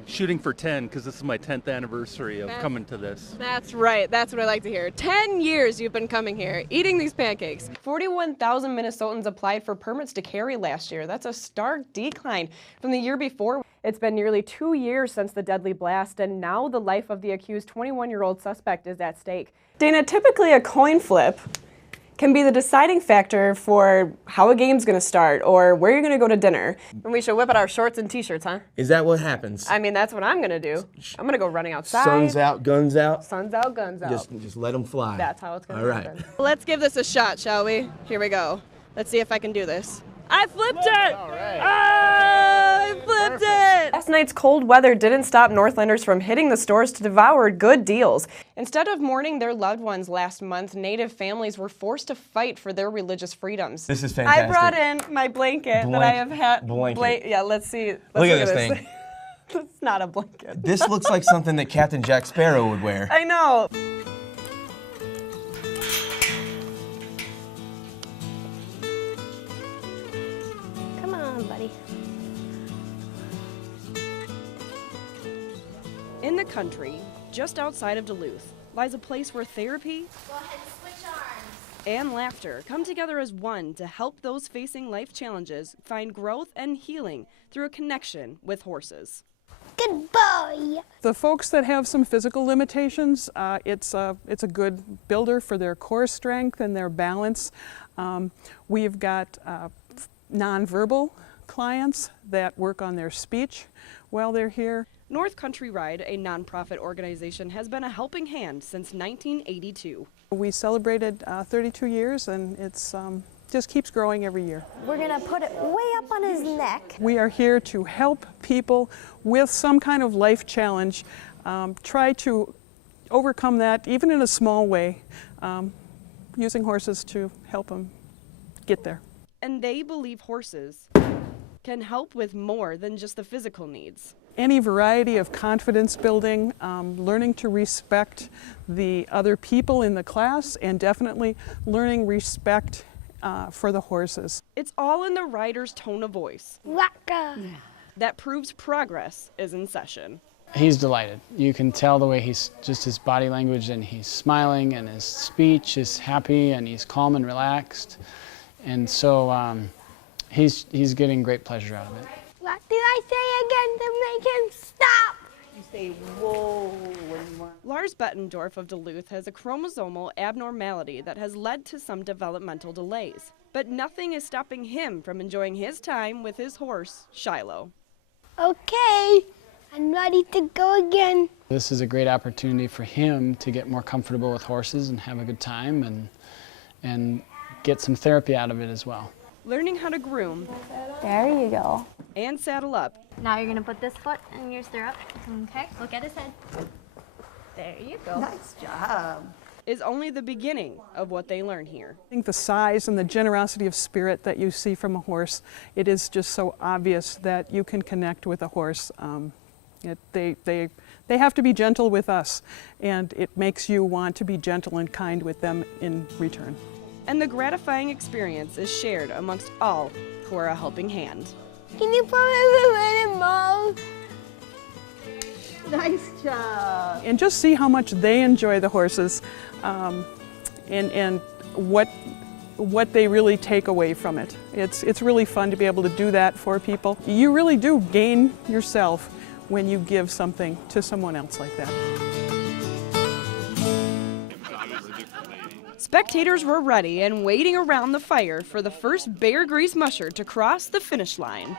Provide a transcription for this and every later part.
I'm shooting for 10 because this is my 10th anniversary of coming to this. That's right. That's what I like to hear. 10 years you've been coming here, eating these pancakes. 41,000 Minnesotans applied for permits to carry last year. That's a stark decline from the year before. It's been nearly 2 years since the deadly blast, and now the life of the accused 21-year-old suspect is at stake. Dana, typically a coin flip can be the deciding factor for how a game's gonna start or where you're gonna go to dinner. And we should whip out our shorts and t-shirts, huh? Is that what happens? I mean, that's what I'm gonna do. I'm gonna go running outside. Sun's out, guns out. Sun's out, guns out. Just let them fly. That's how it's gonna happen. All right. Let's give this a shot, shall we? Here we go. Let's see if I can do this. I flipped it! All right. I flipped it! Last night's cold weather didn't stop Northlanders from hitting the stores to devour good deals. Instead of mourning their loved ones last month, Native families were forced to fight for their religious freedoms. This is fantastic. I brought in my blanket that I have had. Blanket. Yeah, let's see. Look at this thing. It's not a blanket. This looks like something that Captain Jack Sparrow would wear. I know. Come on, buddy. In the country, just outside of Duluth, lies a place where therapy Go ahead, switch arms. and laughter come together as one to help those facing life challenges find growth and healing through a connection with horses. Good boy. The folks that have some physical limitations, it's a good builder for their core strength and their balance. We've got nonverbal clients that work on their speech while they're here. North Country Ride, a nonprofit organization, has been a helping hand since 1982. We celebrated 32 years, and it's just keeps growing every year. We're gonna put it way up on his neck. We are here to help people with some kind of life challenge, try to overcome that even in a small way, using horses to help them get there. And they believe horses can help with more than just the physical needs. Any variety of confidence building, learning to respect the other people in the class, and definitely learning respect for the horses. It's all in the rider's tone of voice Waka. that proves progress is in session. He's delighted. You can tell the way he's just his body language, and he's smiling, and his speech is happy, and he's calm and relaxed. And so he's getting great pleasure out of it. What did I say again to make him stop? You say, whoa. Lars Bettendorf of Duluth has a chromosomal abnormality that has led to some developmental delays. But nothing is stopping him from enjoying his time with his horse, Shiloh. Okay, I'm ready to go again. This is a great opportunity for him to get more comfortable with horses and have a good time and get some therapy out of it as well. Learning how to groom There you go. and saddle up Now you're gonna put this foot in your stirrup. Okay, look at his head. There you go. Nice job. is only the beginning of what they learn here. I think the size and the generosity of spirit that you see from a horse, it is just so obvious that you can connect with a horse. They have to be gentle with us, and it makes you want to be gentle and kind with them in return. And the gratifying experience is shared amongst all who are a helping hand. Can you put me in mouth? Nice job. And just see how much they enjoy the horses, and what they really take away from it. It's really fun to be able to do that for people. You really do gain yourself when you give something to someone else like that. Spectators were ready and waiting around the fire for the first bear grease musher to cross the finish line.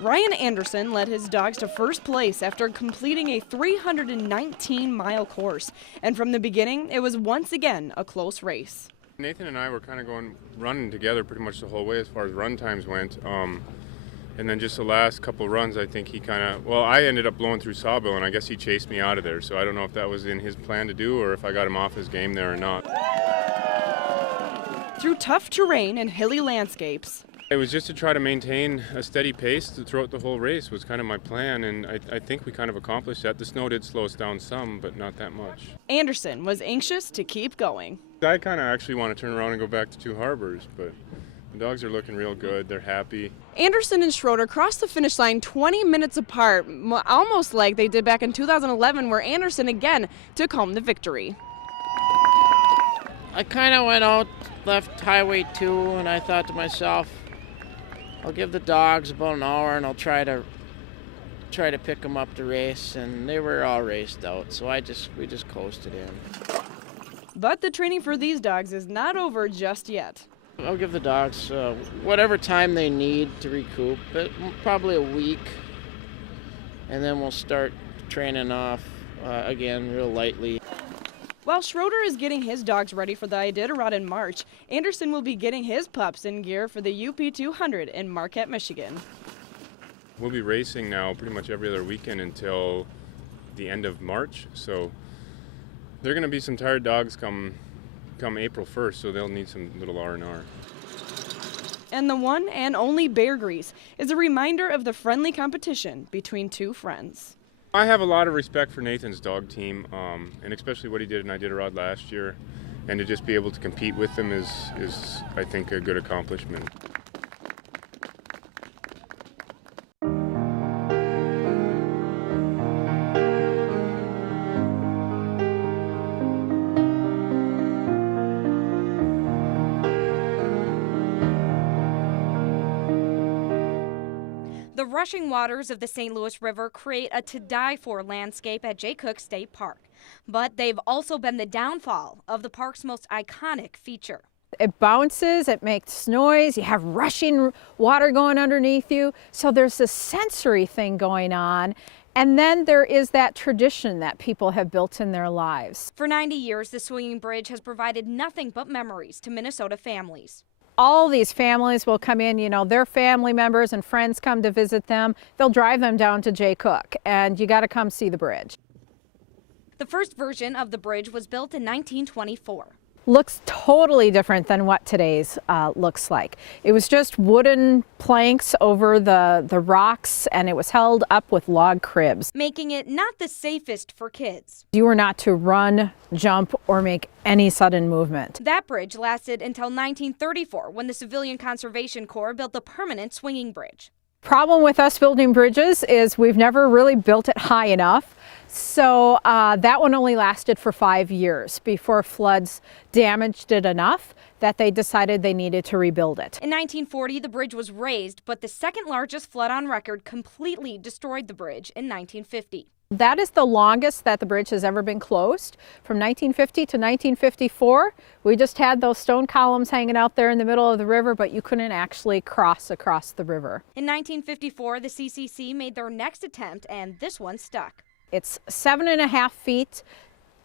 Ryan Anderson led his dogs to first place after completing a 319-mile course. And from the beginning, it was once again a close race. Nathan and I were kind of running together pretty much the whole way as far as run times went. And then just the last couple runs, I think he I ended up blowing through Sawbill, and I guess he chased me out of there. So I don't know if that was in his plan to do or if I got him off his game there or not. Through tough terrain and hilly landscapes, It was just to try to maintain a steady pace throughout the whole race was kind of my plan, and I think we kind of accomplished that. The snow did slow us down some, but not that much. Anderson was anxious to keep going. I kind of actually want to turn around and go back to Two Harbors, but The dogs are looking real good. They're happy. Anderson and Schroeder crossed the finish line 20 minutes apart, almost like they did back in 2011, where Anderson again took home the victory. I kind of went out, left Highway 2, and I thought to myself, I'll give the dogs about an hour and I'll try to pick them up to race, and they were all raced out, so we just coasted in. But the training for these dogs is not over just yet. I'll give the dogs whatever time they need to recoup, but probably a week, and then we'll start training off again real lightly. While Schroeder is getting his dogs ready for the Iditarod in March, Anderson will be getting his pups in gear for the UP 200 in Marquette, Michigan. We'll be racing now pretty much every other weekend until the end of March, so there are going to be some tired dogs come April 1st, so they'll need some little R&R. And the one and only bear grease is a reminder of the friendly competition between two friends. I have a lot of respect for Nathan's dog team, and especially what he did in Iditarod last year, and to just be able to compete with them is I think, a good accomplishment. The rushing waters of the St. Louis River create a to-die-for landscape at Jay Cooke State Park. But they've also been the downfall of the park's most iconic feature. It bounces, it makes noise, you have rushing water going underneath you. So there's this sensory thing going on. And then there is that tradition that people have built in their lives. For 90 years, the swinging bridge has provided nothing but memories to Minnesota families. All these families will come in, you know, their family members and friends come to visit them. They'll drive them down to Jay Cooke, and you got to come see the bridge. The first version of the bridge was built in 1924. Looks totally different than what today's looks like. It was just wooden planks over the rocks, and it was held up with log cribs. Making it not the safest for kids. You were not to run, jump, or make any sudden movement. That bridge lasted until 1934, when the Civilian Conservation Corps built the permanent swinging bridge. Problem with us building bridges is we've never really built it high enough. So that one only lasted for 5 years before floods damaged it enough that they decided they needed to rebuild it. In 1940, the bridge was raised, but the second largest flood on record completely destroyed the bridge in 1950. That is the longest that the bridge has ever been closed. From 1950 to 1954, we just had those stone columns hanging out there in the middle of the river, but you couldn't actually cross across the river. In 1954, the CCC made their next attempt, and this one stuck. It's 7.5 feet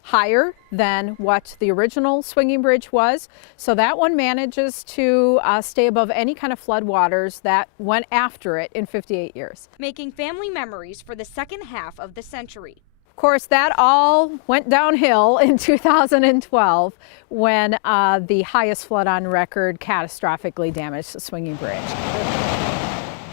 higher than what the original swinging bridge was. So that one manages to stay above any kind of flood waters that went after it in 58 years. Making family memories for the second half of the century. Of course, that all went downhill in 2012 when the highest flood on record catastrophically damaged the swinging bridge.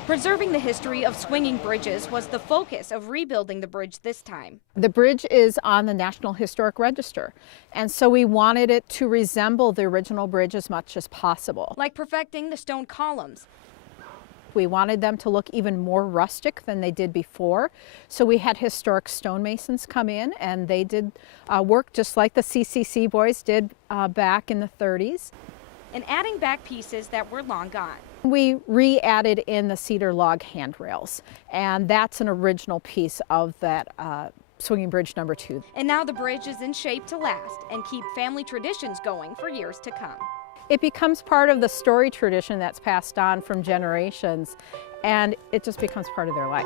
Preserving the history of swinging bridges was the focus of rebuilding the bridge this time. The bridge is on the National Historic Register, and so we wanted it to resemble the original bridge as much as possible. Like perfecting the stone columns. We wanted them to look even more rustic than they did before, so we had historic stonemasons come in, and they did work just like the CCC boys did back in the 30s. And adding back pieces that were long gone. We re-added in the cedar log handrails, and that's an original piece of that swinging bridge number 2. And now the bridge is in shape to last and keep family traditions going for years to come. It becomes part of the story tradition that's passed on from generations, and it just becomes part of their life.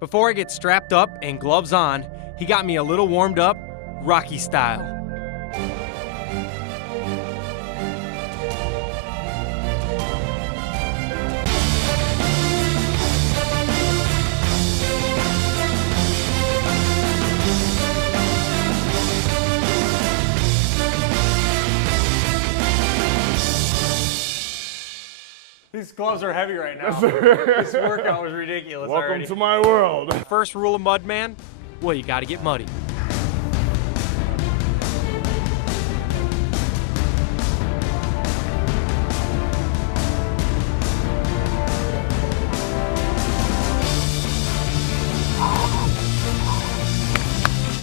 Before I get strapped up and gloves on, he got me a little warmed up, Rocky style. These gloves are heavy right now. This workout was ridiculous. Welcome already. to my world. First rule of Mudman, well, you gotta get muddy.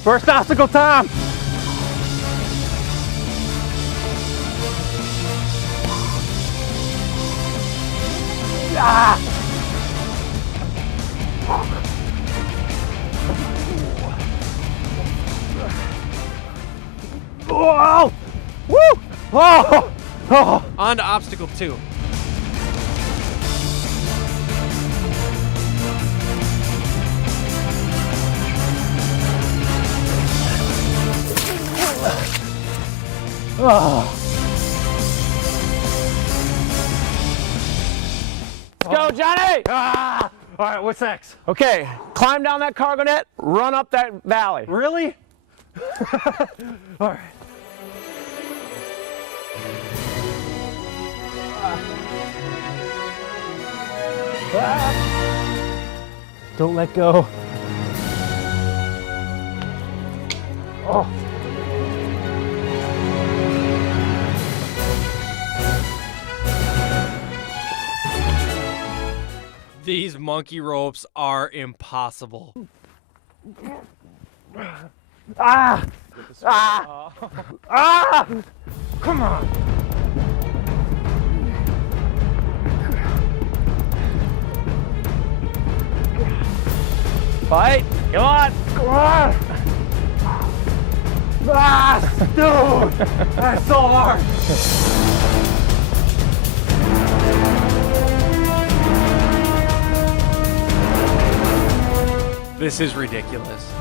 First obstacle time. Ah! Whoa! Woo! Oh! Oh! On to obstacle 2. Oh. Let's go, Johnny! Ah! All right, what's next? Okay, climb down that cargo net, run up that valley. Really? All right. Don't let go. Oh. These monkey ropes are impossible. Ah! Ah! Ah! Come on! Fight! Come on! Come on! Ah! Dude! That's so hard! This is ridiculous.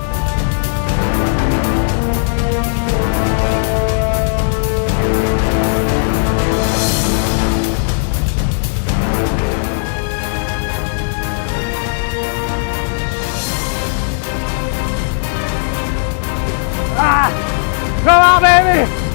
Ah! Come on, baby!